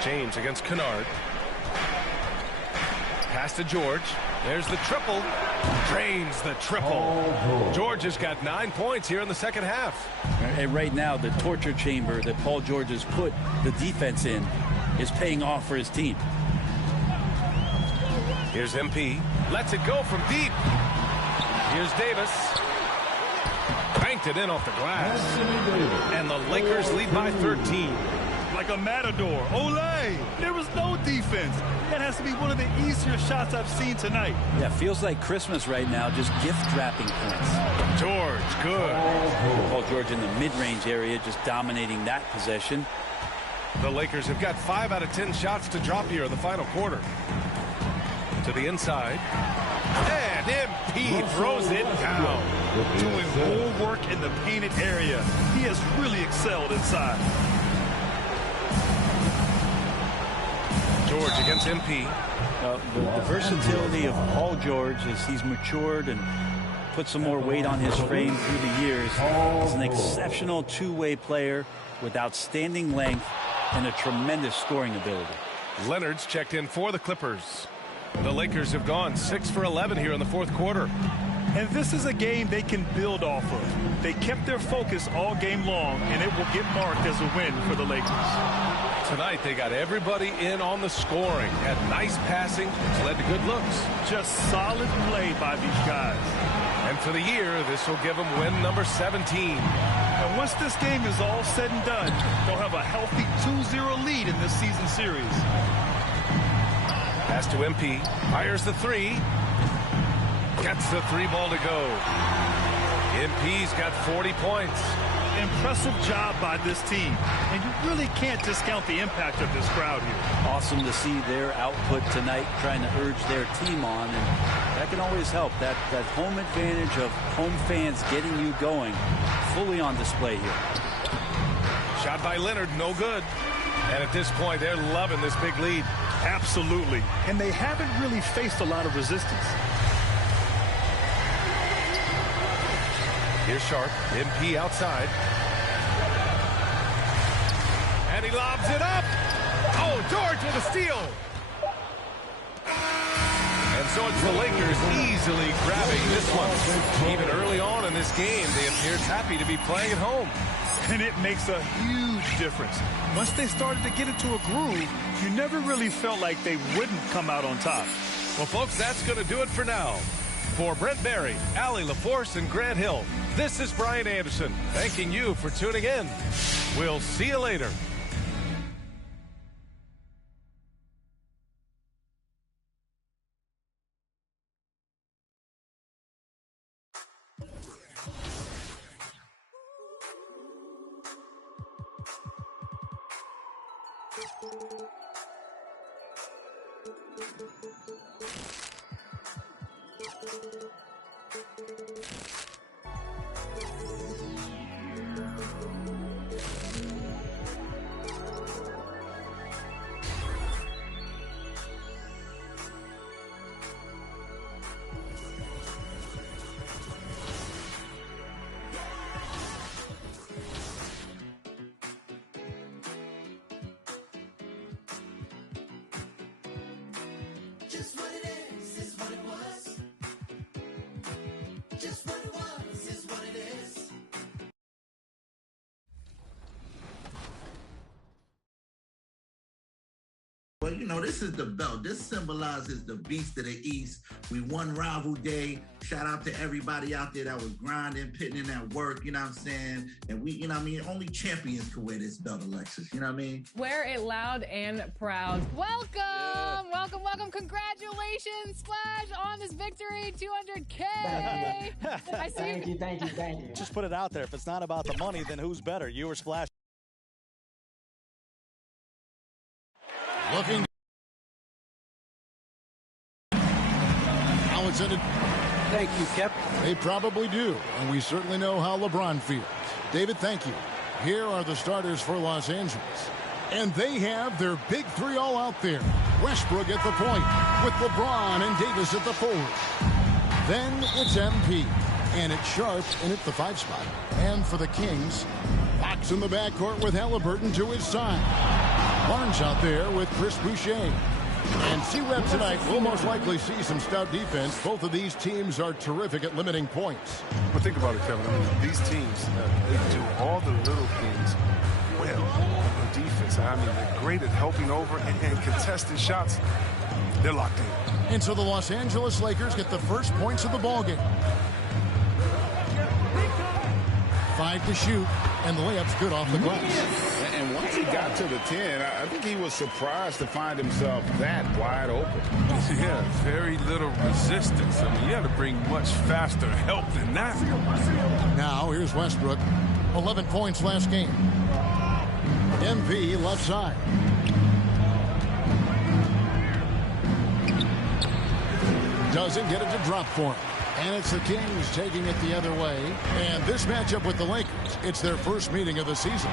James against Kennard. Pass to George. There's the triple. Drains the triple. George has got 9 points here in the second half. And right now, the torture chamber that Paul George has put the defense in is paying off for his team. Here's MP. Lets it go from deep. Here's Davis. Banked it in off the glass. And the Lakers lead by 13. Like a matador. Olé! There was no defense. That has to be one of the easier shots I've seen tonight. Yeah, feels like Christmas right now, just gift-wrapping points. George, good. Paul George in the mid-range area, just dominating that possession. The Lakers have got 5 out of 10 shots to drop here in the final quarter. To the inside. And MP throws it down. Doing more work in the painted area. He has really excelled inside. George against MP. The versatility of Paul George as he's matured and put some more weight on his frame through the years. He's an exceptional two-way player with outstanding length and a tremendous scoring ability. Leonard's checked in for the Clippers. The Lakers have gone 6 for 11 here in the fourth quarter. And this is a game they can build off of. They kept their focus all game long, and it will get marked as a win for the Lakers. Tonight, they got everybody in on the scoring. Had nice passing, which led to good looks. Just solid play by these guys. And for the year, this will give them win number 17. And once this game is all said and done, they'll have a healthy 2-0 lead in this season series. Pass to MP. Fires the three. Gets the 3 ball to go. MP's got 40 points. Impressive job by this team. And you really can't discount the impact of this crowd here. Awesome to see their output tonight, trying to urge their team on. And that can always help. That home advantage of home fans getting you going, fully on display here. Shot by Leonard, no good. And at this point, they're loving this big lead. Absolutely. And they haven't really faced a lot of resistance. Here's Sharp. MP outside. And he lobs it up. Oh, George with a steal. And so it's the Lakers easily grabbing this one. Even early on in this game, they appeared happy to be playing at home. And it makes a huge difference. Once they started to get into a groove, you never really felt like they wouldn't come out on top. Well, folks, that's going to do it for now. For Brent Barry, Allie LaForce, and Grant Hill, this is Brian Anderson, thanking you for tuning in. We'll see you later. Just what it is what it was. Just what it was is what it is. Well, you know, this is the belt. This symbolizes the beast of the East. We won Rival Day. Shout out to everybody out there that was grinding, putting in that work, you know what I'm saying? And we, you know what I mean? Only champions could wear this belt, Alexis, you know what I mean? Wear it loud and proud. Welcome! Yeah. Welcome, welcome. Congratulations, Splash, on this victory. 200K. I see. Thank you. Just put it out there. If it's not about the money, then who's better, you or Splash? Looking. Alexander. Thank you, Kep. They probably do, and we certainly know how LeBron feels. David, thank you. Here are the starters for Los Angeles. And they have their big three all out there. Westbrook at the point, with LeBron and Davis at the forward. Then it's MP, and it's Sharp in at the 5 spot. And for the Kings, Fox in the backcourt with Halliburton to his side. Barnes out there with Chris Boucher. And C-Web tonight will most likely see some stout defense. Both of these teams are terrific at limiting points. Well, think about it, Kevin. I mean, these teams, they do all the little things well on defense. I mean, they're great at helping over and contesting shots. They're locked in. And so the Los Angeles Lakers get the first points of the ballgame. 5 to shoot, and the layup's good off the glass. And once he got to the 10, I think he was surprised to find himself that wide open. Yeah, very little resistance. I mean, you had to bring much faster help than that. Now, here's Westbrook. 11 points last game. MP left side. Doesn't get it to drop for him. And it's the Kings taking it the other way. And this matchup with the Lakers, it's their first meeting of the season.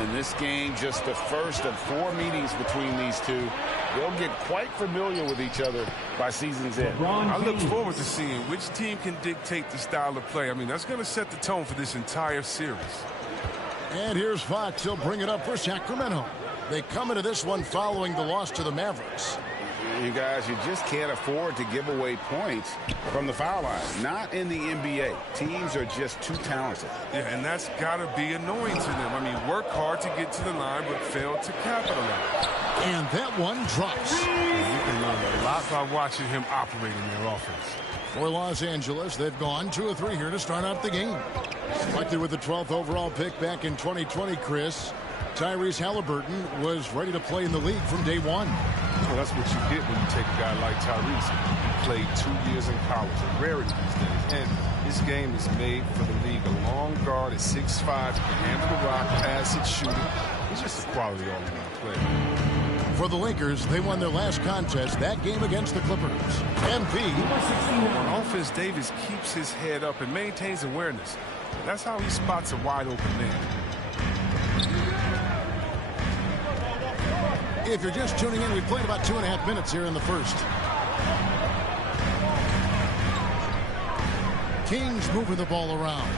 In this game, just the first of 4 meetings between these two. They'll get quite familiar with each other by season's end. I look forward to seeing which team can dictate the style of play. I mean, that's going to set the tone for this entire series. And here's Fox. He'll bring it up for Sacramento. They come into this one following the loss to the Mavericks. You guys, you just can't afford to give away points from the foul line. Not in the NBA. Teams are just too talented. Yeah, and that's got to be annoying to them. I mean, work hard to get to the line, but fail to capitalize. And that one drops. You can learn a lot by watching him operate in their offense. For Los Angeles, they've gone 2 of 3 here to start out the game. Selected with the 12th overall pick back in 2020, Chris, Tyrese Halliburton was ready to play in the league from day one. Well, that's what you get when you take a guy like Tyrese. He played 2 years in college, a rarity these days. And his game is made for the league. A long guard at 6'5", can handle the rock, pass it, shoot it. He's just a quality all-around player. For the Lakers, they won their last contest, that game against the Clippers. MP. On offense, Davis keeps his head up and maintains awareness. That's how he spots a wide-open man. If you're just tuning in, we played about 2.5 minutes here in the first. Kings moving the ball around.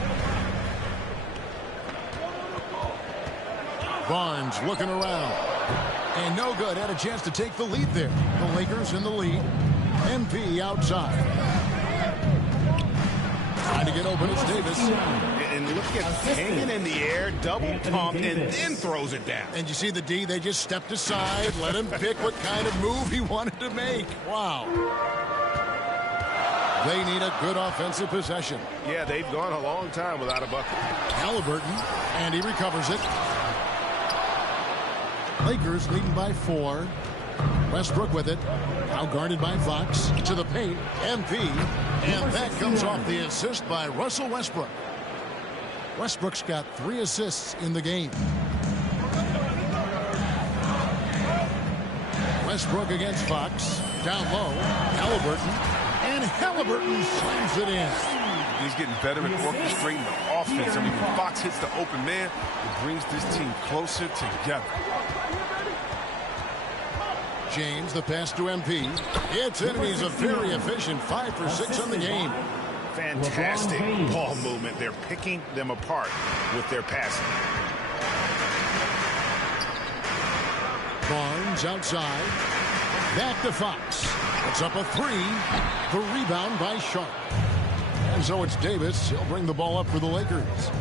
Barnes looking around. And no good. Had a chance to take the lead there. The Lakers in the lead. MP outside. Trying to get open. It's Davis. And look at hanging in the air, double pump, and then throws it down. And you see the D, they just stepped aside, let him pick what kind of move he wanted to make. Wow. They need a good offensive possession. Yeah, they've gone a long time without a bucket. Halliburton, and he recovers it. Lakers leading by 4. Westbrook with it. Now guarded by Fox. To the paint. MP. And that comes off the assist by Russell Westbrook. Westbrook's got 3 assists in the game. Westbrook against Fox. Down low. Halliburton. And Halliburton slams it in. He's getting better at orchestrating the offense. I mean, when Fox hits the open man, it brings this team closer together. James, the pass to MP. It's in, and he's a very efficient 5 for 6 on the game. Fantastic ball movement. They're picking them apart with their passing. Barnes outside. Back to Fox. It's up a 3. The rebound by Sharp. And so it's Davis. He'll bring the ball up for the Lakers.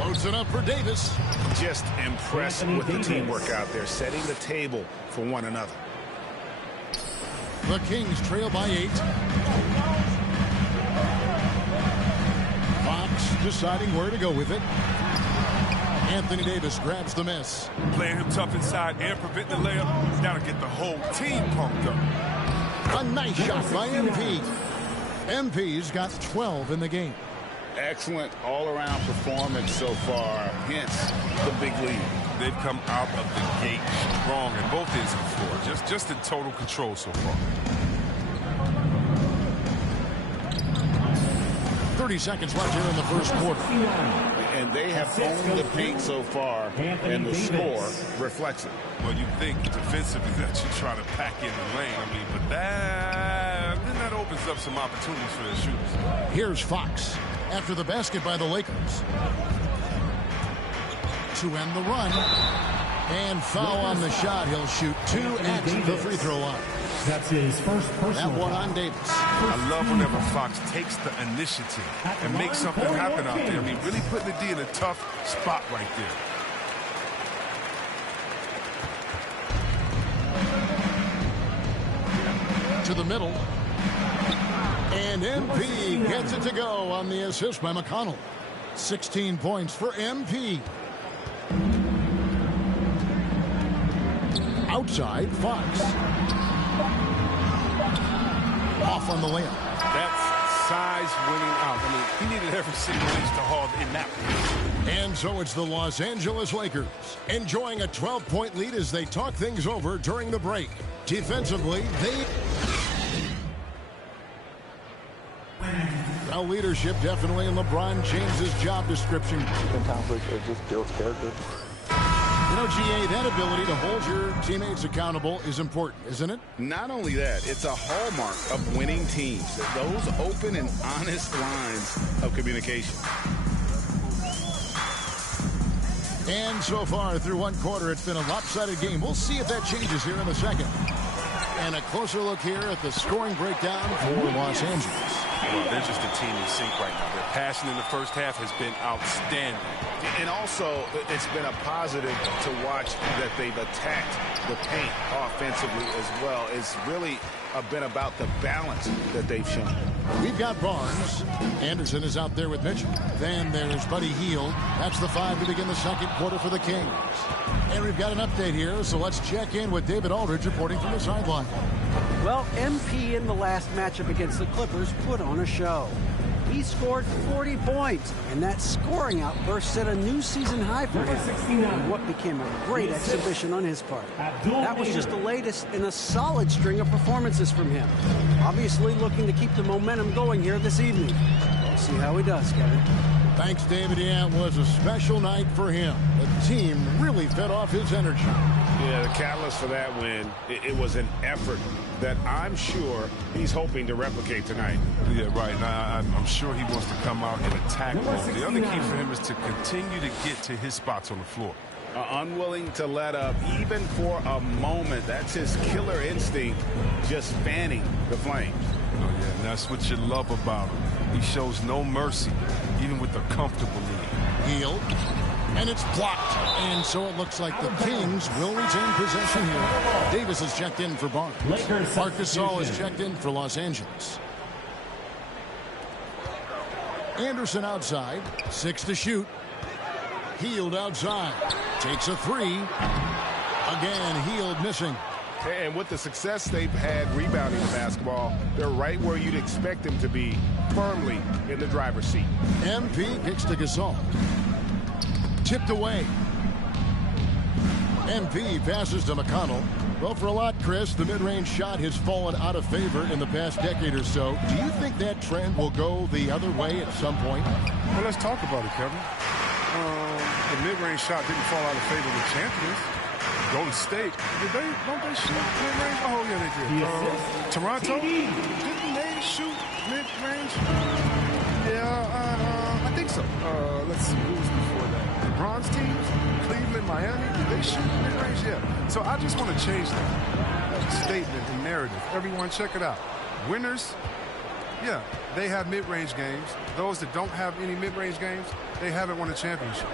Loads it up for Davis. Just impressed with the teamwork out there, setting the table for one another. The Kings trail by 8. Fox deciding where to go with it. Anthony Davis grabs the miss. Playing him tough inside and prevent the layup. That'll get the whole team pumped up. A nice shot by MP. MP's got 12 in the game. Excellent all-around performance so far, hence the big lead. They've come out of the gate strong at both ends of the floor. Just in total control so far. 30 seconds left here in the first quarter. And they have owned the paint so far, and the score reflects it. Well, you think defensively that you try to pack in the lane. I mean, but then that opens up some opportunities for the shooters. Here's Fox after the basket by the Lakers. To end the run. And foul on the shot. He'll shoot 2 at the free throw line. That's his first personal. That one on Davis. I love whenever Fox takes the initiative and makes something happen out there. I mean, really putting the D in a tough spot right there. To the middle. And MP gets it to go on the assist by McConnell. 16 points for MP. Outside, Fox. Off on the layup. That's size winning out. I mean, he needed every single inch to haul in that one. And so it's the Los Angeles Lakers enjoying a 12-point lead as they talk things over during the break. Defensively, Well, leadership definitely in LeBron James's job description. In conflict, it just builds character. You know, GA, that ability to hold your teammates accountable is important, isn't it? Not only that, it's a hallmark of winning teams. Those open and honest lines of communication. And so far, through one quarter, it's been a lopsided game. We'll see if that changes here in the second. And a closer look here at the scoring breakdown for Los Angeles. Well, they're just a team in sync right now. Their passion in the first half has been outstanding. And also, it's been a positive to watch that they've attacked the paint offensively as well. It's really been about the balance that they've shown. We've got Barnes. Anderson is out there with Mitchell. Then there's Buddy Hield. That's the 5 to begin the second quarter for the Kings. And we've got an update here, so let's check in with David Aldridge reporting from the sideline. Well, MP in the last matchup against the Clippers put on a show. He scored 40 points, and that scoring outburst set a new season high for him in what became a great exhibition on his part. That was just the latest in a solid string of performances from him. Obviously looking to keep the momentum going here this evening. We'll see how he does, Kevin. Thanks, David. Yeah, it was a special night for him. The team really fed off his energy. Yeah, the catalyst for that win, it was an effort that I'm sure he's hoping to replicate tonight. Yeah, right. Now, I'm sure he wants to come out and attack mode. The other key for him is to continue to get to his spots on the floor. Unwilling to let up even for a moment. That's his killer instinct, just fanning the flames. Oh, yeah, and that's what you love about him. He shows no mercy, even with a comfortable lead. Hield. And it's blocked. And so it looks like the Kings will retain possession here. Davis has checked in for Barnes. Marc Gasol has checked in for Los Angeles. Anderson outside. 6 to shoot. Hield outside. Takes a 3. Again, Hield missing. And with the success they've had rebounding the basketball, they're right where you'd expect them to be, firmly in the driver's seat. MP kicks to Gasol. Tipped away. MP passes to McConnell. Well, for a lot, Chris, the mid-range shot has fallen out of favor in the past decade or so. Do you think that trend will go the other way at some point? Well, let's talk about it, Kevin. The mid-range shot didn't fall out of favor with champions. Golden State, don't they shoot mid-range? Oh, yeah, they did. Toronto, didn't they shoot mid-range? Yeah, I think so. Let's see, who was before that? LeBron's teams, Cleveland, Miami, did they shoot mid-range? Yeah. So I just want to change that statement and narrative. Everyone, check it out. Winners, yeah, they have mid-range games. Those that don't have any mid-range games, they haven't won a championship.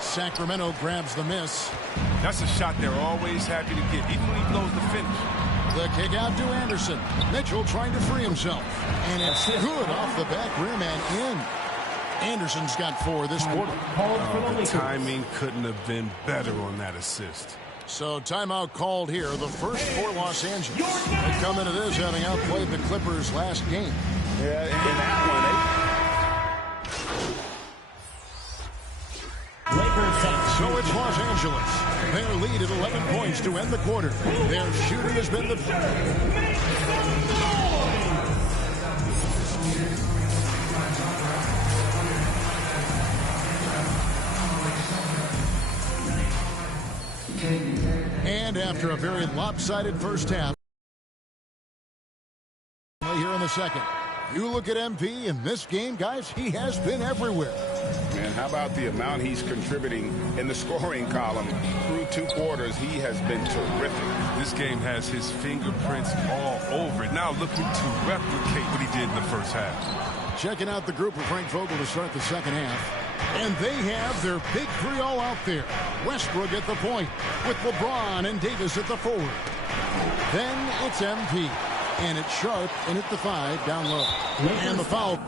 Sacramento grabs the miss. That's a shot they're always happy to get, even when he blows the finish. The kick out to Anderson. Mitchell trying to free himself. And it's good off the back rim and in. Anderson's got 4 this quarter. The timing couldn't have been better on that assist. So timeout called here, the first for Los Angeles. They come into this having outplayed the Clippers last game. Yeah, in that one, So it's Los Angeles. Their lead at 11 points to end the quarter. Their shooting has been the... And after a very lopsided first half, here in the second, you look at MP in this game, guys, he has been everywhere. Man, how about the amount he's contributing in the scoring column through 2 quarters? He has been terrific. This game has his fingerprints all over it. Now looking to replicate what he did in the first half. Checking out the group of Frank Vogel to start the second half. And they have their big 3 all out there. Westbrook at the point with LeBron and Davis at the forward. Then it's MP. And it's Sharp in at the 5 down low. And the foul.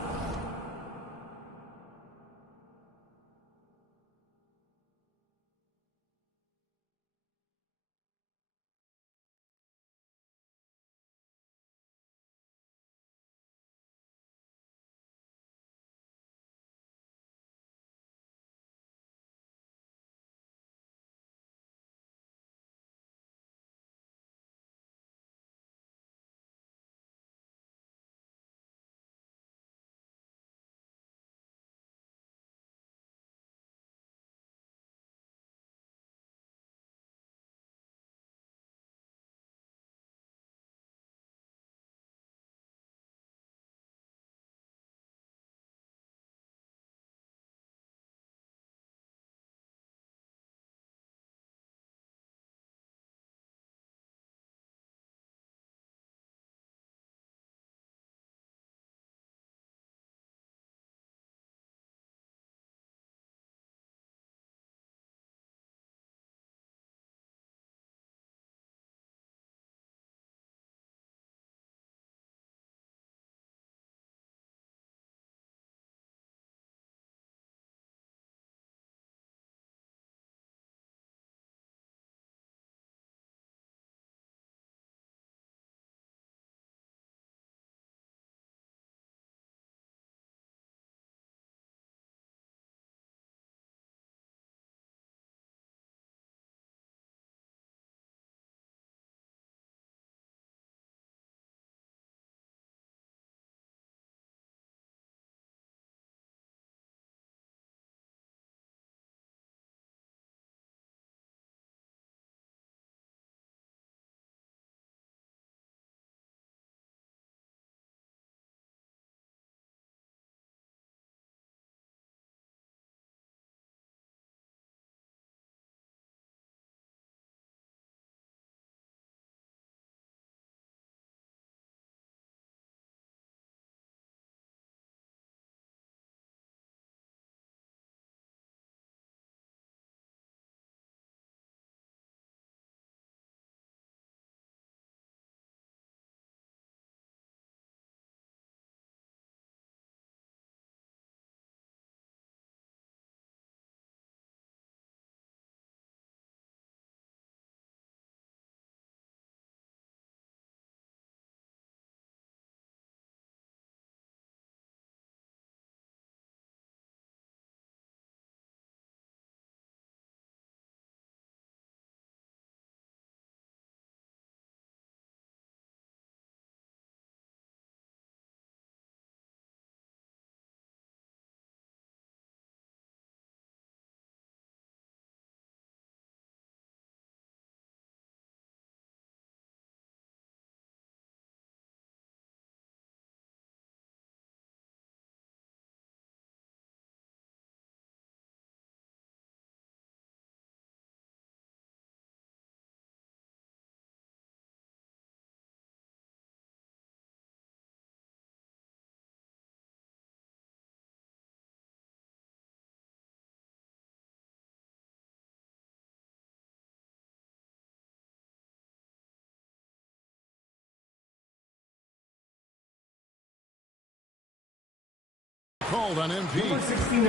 called on MP. Number 69.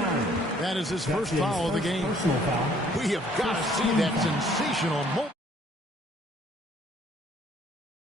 That is his That's first foul of the game. Personal foul. We have got to see that sensational moment.